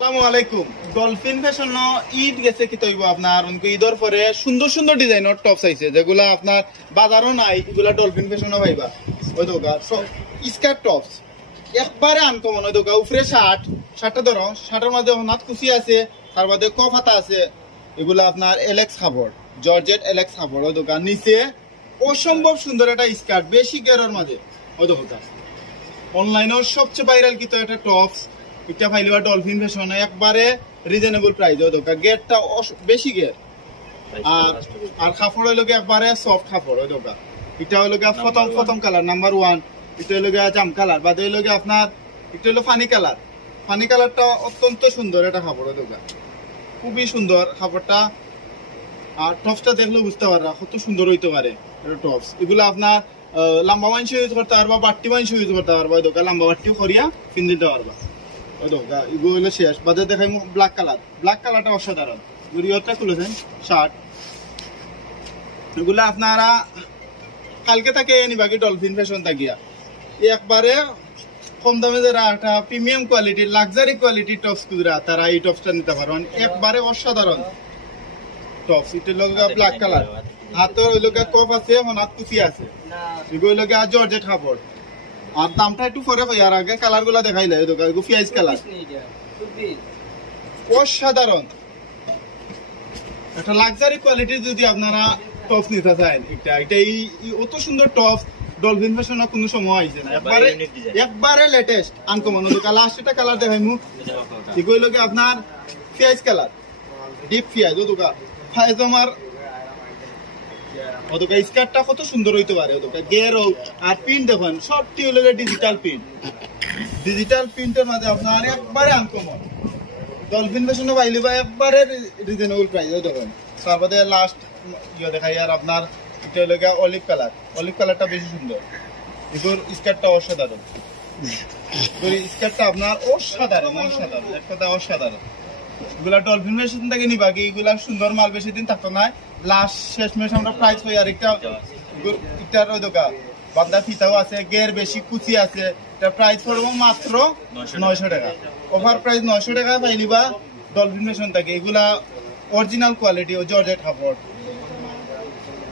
আসসালামু আলাইকুম। Dolphin fashion Eid গেছে কি তৈব আপনার ঈদের পরে সুন্দর সুন্দর ডিজাইনের টপস আইছে যেগুলা আপনার বাজারও নাই, এগুলা ডলফিন ফ্যাশনও পাইবা। ওই দোকা স্কার্ট টপস একবারে আনকমন। ওই দোকা উপরে শার্টটা ধরো, শার্টের মধ্যে হাত কুচি আছে, তার মধ্যে কফাতা আছে। এগুলা আপনার এলেক্স কাপড়, জর্জেট এলেক্স কাপড়। ওই দোকা নিচে অসম্ভব সুন্দর একটা স্কার্ট, বেশি গেরের মাঝে। ওই দোকা অনলাইনের সবচেয়ে ভাইরাল কিন্তু একটা টপস, এটা ফাইলিবা ডলফিন ফ্যাশন, একবারে রিজনেবল প্রাইস। ওই দোকা গেটটা বেশি গেট, আর কাপড় হইল একবারে সফট কাপড়। ওই দোকা এটা হইল প্রথম কালার নাম্বার 1, এটা হইল জাম কালার, বাদে হইল আপনার এটা হইল ফানি কালার। ফানি কালারটা অত্যন্ত সুন্দর একটা কাপড়। ওই দোকা খুবই সুন্দর কাপড়টা, আর টপসটা দেখলেও বুঝতে পাররা কত সুন্দর হইতে পারে টপস। এগুলো আপনার লম্বা মাংস ইউজ করতে পারবা, বাট্টি মাংস ইউজ করতে পারবা। ওই দোকা লম্বা বাট্টিও করিয়া কিন দিতে পারবা। ওই দোকা এগুলো হইলো শেষ। বাদে দেখাই ব্ল্যাক কালার, ব্ল্যাক কালারটা অসাধারণ। গুড়িয়রটা খুলেছেন শার্ট, এগুলো আপনারা কালকে থেকে নিবা কি ডলফিন ফ্যাশন থাকিয়া একবারে কম দামে যারা একটা প্রিমিয়াম কোয়ালিটির লাক্সারি কোয়ালিটির টপস খুঁজরা তারা এই টপসটা নিতে পারবেন। একবারে অসাধারণ টপস। এটা লগা ব্ল্যাক কালার, হাতের ওই লগা কফ আছে, হাত কুচি আছে। এগুলো লগা জর্জেট কাপড়। আর দামটা একটু পরে কই, আর আগে কালার গুলা দেখাইলে পিঁয়াজ কালার অসাধারণ। একটা লাক্সারি কোয়ালিটির যদি আপনারা টপস নিতে চান, এটা অত সুন্দর টপস ডলফিন ফ্যাশন কোনো সময় আইছে না, একবারে লেটেস্ট আনকমন। লাস্টটা কালার দেখাই মুখ, এগুলো লোকে আপনার পিঁয়াজ কালার, ডিপ পিঁয়াজ। ওদোকা ফাইজমার ওদোকা স্কার্টটা কত সুন্দর হইতে পারে। ওদোকা গের আর প্রিন্ট দেখেন, সবটি হলো ডিজিটাল প্রিন্ট। ডিজিটাল প্রিন্টের মাঝে আপনার একবারে আনকমন ডলফিন ফ্যাশনে পাইলে বা একবারে রিজনেবল প্রাইস। দেখেন তারপরে লাস্ট ইয়ে দেখাই, আর আপনার এটা হলো অলিভ কালার। অলিভ কালারটা বেশি সুন্দর। এগুলোর স্কার্টটা অসাধারণ, স্কার্টটা আপনার অসাধারণ অসাধারণ, এক কথা অসাধারণ। এগুলা ডলফিন ফ্যাশন থেকে নিবা কি, এগুলা সুন্দর মাল বেশি দিন থাকতো না। লাস্ট শেষ মেশ আমরা প্রাইস পাই। আর একটা ওই দোকান বান্দা ফিতাও আছে, গের বেশি কুচি আছে। এটা প্রাইস পড়বো মাত্র 900 টাকা। অফার প্রাইস 900 টাকা পাইলিবা ডলফিন ফ্যাশন থেকে। এগুলা অরিজিনাল কোয়ালিটি, ও জর্জেট কাপড়।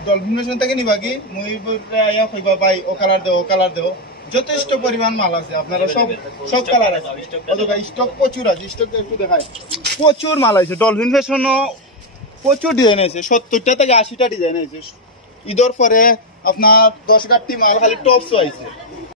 ডলফিন ফ্যাশন থেকে নিবা কি মুই কইবা ভাই ও কালার দেও, ও কালার দেও, যথেষ্ট পরিমাণ মাল আছে। আপনারা সব কালার আছে। স্টক প্রচুর আছে, স্টক একটু দেখায়, প্রচুর মাল আছে। ডলফিন ফ্যাশনও প্রচুর ডিজাইন আছে, 70টা থেকে 80টা ডিজাইন আছে। ঈদের পরে আপনার 10 গাঁটটি মাল খালি টপসও আছে।